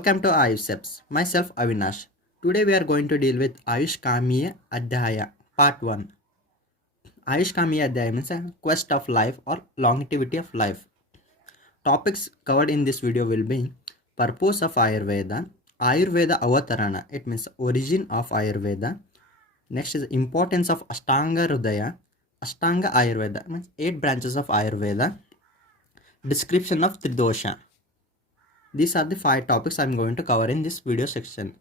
Welcome to Ayuceps. Myself Avinash. Today we are going to deal with AYUSHKAMEEYA ADHYAya Part-1. AYUSHKAMEEYA ADHYAya means a quest of life or longevity of life. Topics covered in this video will be purpose of Ayurveda, Ayurvedavatarna, it means origin of Ayurveda. Next is importance of ASTANGA HRIDAYA, ASTANGA Ayurveda means 8 branches of Ayurveda. Description of Tridosha. These are the 5 topics I am going to cover in this video section.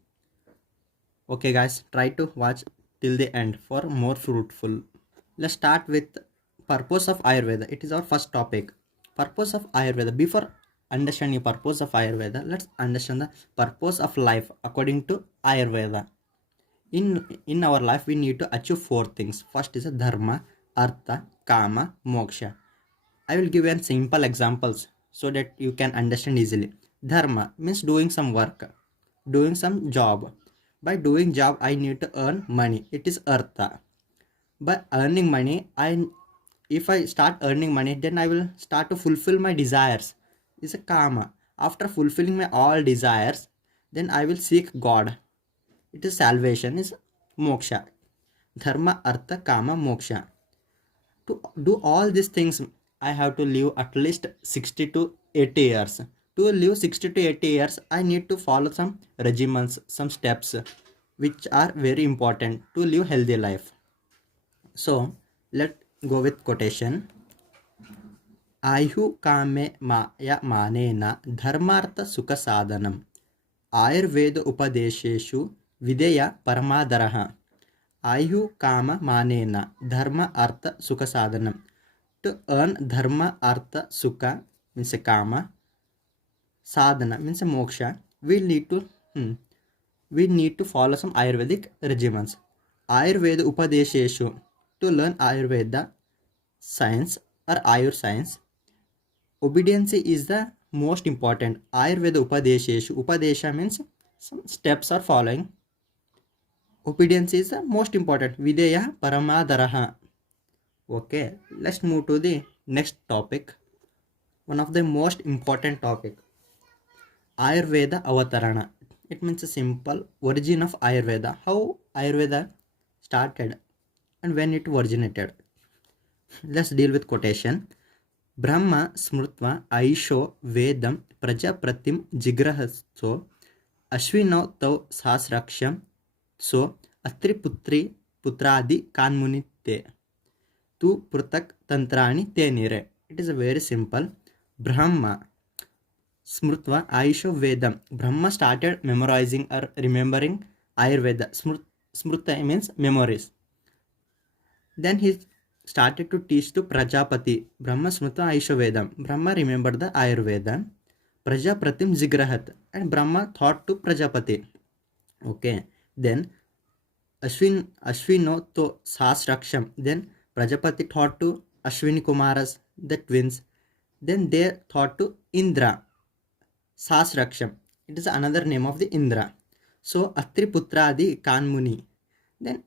Okay guys, try to watch till the end for more fruitful. Let's start with purpose of Ayurveda. It is our first topic. Purpose of Ayurveda. Before understanding purpose of Ayurveda, let's understand the purpose of life according to Ayurveda. In our life, we need to achieve 4 things. First is dharma, artha, kama, moksha. I will give you simple examples so that you can understand easily. Dharma means doing some work, doing some job. By doing job, I need to earn money. It is artha. By earning money, if I start earning money, then I will start to fulfill my desires. It's a kama. After fulfilling my all desires, then I will seek God. It is salvation, is moksha. Dharma, artha, kama, moksha. To do all these things, I have to live at least 60 to 80 years. To live 60 to 80 years, I need to follow some regimens, some steps, which are very important to live healthy life. So, let's go with quotation. आयुकामेया मानेन धर्मार्थ सुख साधनम आयुर्वेद उपदेशेषु विधेय परमादरः आयुकाम मानेन धर्म अर्थ सुख साधनम. To earn dharma artha sukha means kama, sadhana means moksha, we need to follow some ayurvedic regimens. Ayurveda upadesheshu, to learn ayurveda science or ayur science. Obedience is the most important. Ayurveda upadesheshu, upadesha means some steps are following. Obedience is the most important. Videya paramadaraha. Okay, let's move to the next topic. One of the most important topic, Ayurveda Avatarana. It means a simple origin of Ayurveda. How Ayurveda started and when it originated. Let's deal with quotation. Brahma smrutva aisho vedam prajapratim jigrahaso ashvino tau sasraksham so atriputri putradi kanmunite. Tu prutak tantrani tenire. It is a very simple. Brahma smrutva aisho vedam. Brahma started memorizing or remembering Ayurveda. Smrutva means memories. Then he started to teach to Prajapati. Brahma smrutva aisho vedam. Brahma remembered the Ayurveda. Prajapratim zigrahat. And Brahma taught to Prajapati. Okay. Then Ashvino to Sasraksham. Then Prajapati taught to Ashwini Kumaras, the twins. Then they taught to Indra, Sasraksham. It is another name of the Indra. So Atri Putradi Kanmuni. Then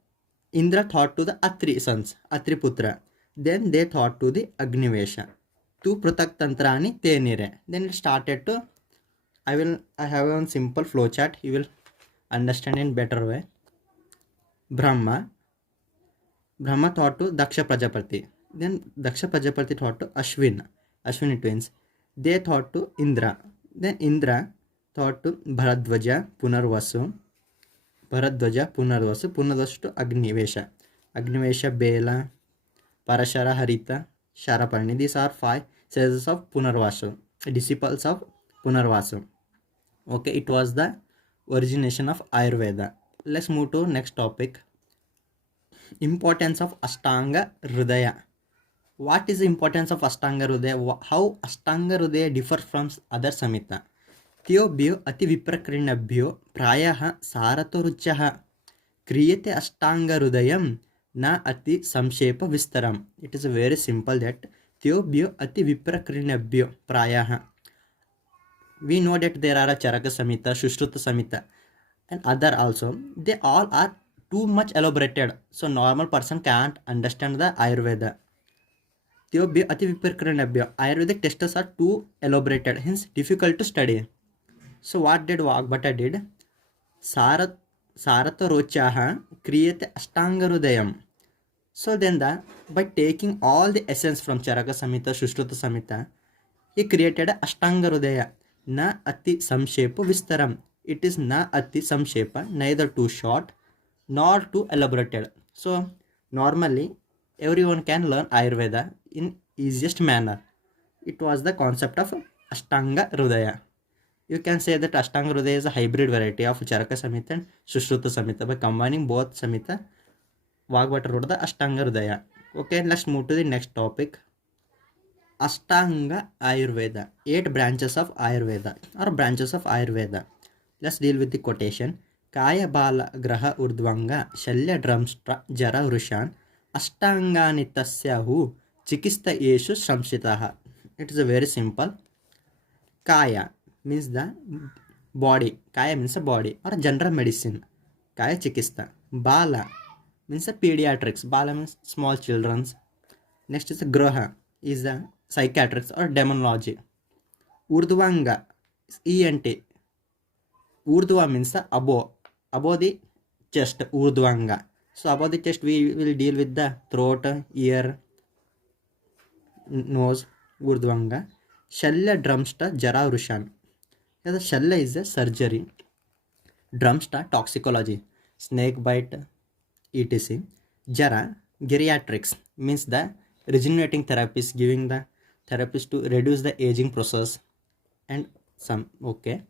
Indra taught to the Atri sons, Atri Putra. Then they taught to the Agnivesha. Tu Prutak Tantrani Tenire. Then it started to, I have a simple flowchart. You will understand in better way. Brahma taught to Daksha Prajapati. Then Daksha Prajapati taught to Ashwini twins. They taught to Indra. Then Indra taught to Bharadwaja Punarvasu to Agnivesha Bela, Parashara Harita, Sharaparni. These are 5 sages of Punarvasu, disciples of Punarvasu. Okay, it was the origination of Ayurveda. Let's move to next topic. Importance of Ashtanga Hridaya. What is the importance of Ashtanga Hridaya? How Ashtanga Hridaya differs from other Samhita? Tiyobhyo ati viprakrinabhyo prayaha sarato ruchaha kriyate Ashtanga Hridayam na ati samshepa vistaram. It is very simple that Tiyobhyo ati viprakrinabhyo prayaha. We know that there are a Charaka Samhita, Sushruta Samhita and other also. They all are too much elaborated, so normal person can't understand the Ayurveda. Ayurvedic texts are too elaborated, hence difficult to study. So what did Vagbhata did? Saratorochaha create Ashtanga Hridayam. So then by taking all the essence from Charaka Samhita, Sushruta Samhita, he created Ashtanga Hridaya. Na ati samshepa vistaram. It is na ati samshepa, neither too short nor too elaborated. So normally everyone can learn Ayurveda in easiest manner. It was the concept of Ashtanga Hridaya. You can say that Ashtanga Hridaya is a hybrid variety of Charaka Samhita and Sushruta Samhita. By combining both Samhita, Vagbhata wrote the Ashtanga Hridaya. Okay, let's move to the next topic. Ashtanga Ayurveda. 8 branches of Ayurveda or branches of Ayurveda. Let's deal with the quotation. Kaya Bala Graha urdhavanga Shalya Damshtra Jara Vrushya Ashtangani tasyahu chikitsa yeshu shamshitaha. It is a very simple. Kaya means the body. Kaya means the body or general medicine. Kaya chikitsa. Bala means the pediatrics. Bala means small children's. Next is the Graha is the psychiatrics or demonology. Urdhavanga is ENT. Urdhva means the above the chest, urdhavanga. So above the chest we will deal with the throat, ear, nose, urdhavanga. Shalya Damshtra Jara Vrushya. The Shalya is a surgery. Damshtra toxicology, snake bite, etc. Jara Geriatrics means the regenerating therapies, giving the therapies to reduce the aging process and some. Okay.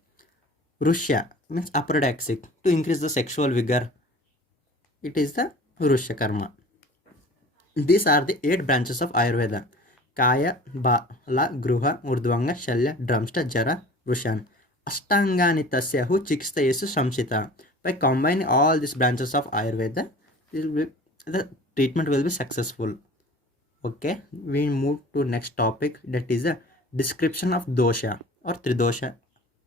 Vrushya means aphrodisiacs, to increase the sexual vigor. It is the Vrushya karma. These are the 8 branches of Ayurveda. Kaya, Bala, Gruha, Urdhavanga, Shalya, Damshtra, Jara, Vrushya. Ashtangani tasyahu chikitsa yeshu shamshita. By combining all these branches of Ayurveda, the treatment will be successful. Okay, we move to next topic, that is a description of dosha or Tridosha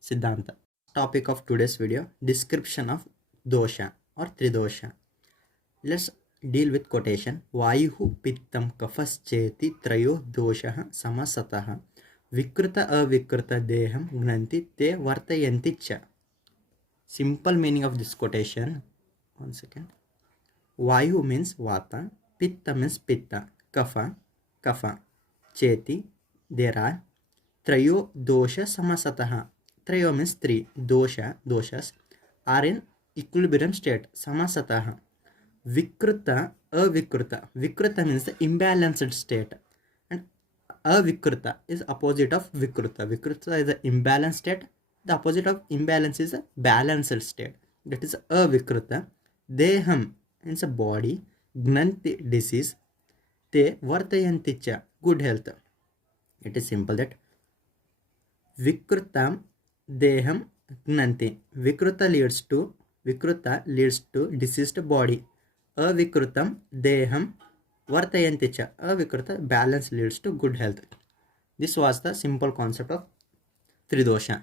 Siddhanta. Topic of today's video, description of dosha or Tridosha. Let's deal with quotation. Vayuhu pittam kafascheti trayo doshaha samasataha vikruta avikruta deham gnanti te vartayanti cha. Simple meaning of this quotation. One second. Vayu means vata, pitta means pitta, kapha, cheti, there are, trayo dosha samasataha. Trayo means 3, doshas are in equilibrium state, samasataha. Vikruta, avikruta. Vikruta means the imbalanced state, and avikruta is opposite of vikruta. Vikruta is the imbalanced state. The opposite of imbalance is a balanced state. That is avikruta. Deham means a body. Gnanti disease. Te vartayanti cha good health. It is simple that vikrutam deham gnanti. Vikruta leads to diseased body. Avikrutam deham vartayanti cha. Avikruta balance leads to good health. This was the simple concept of Tridosha.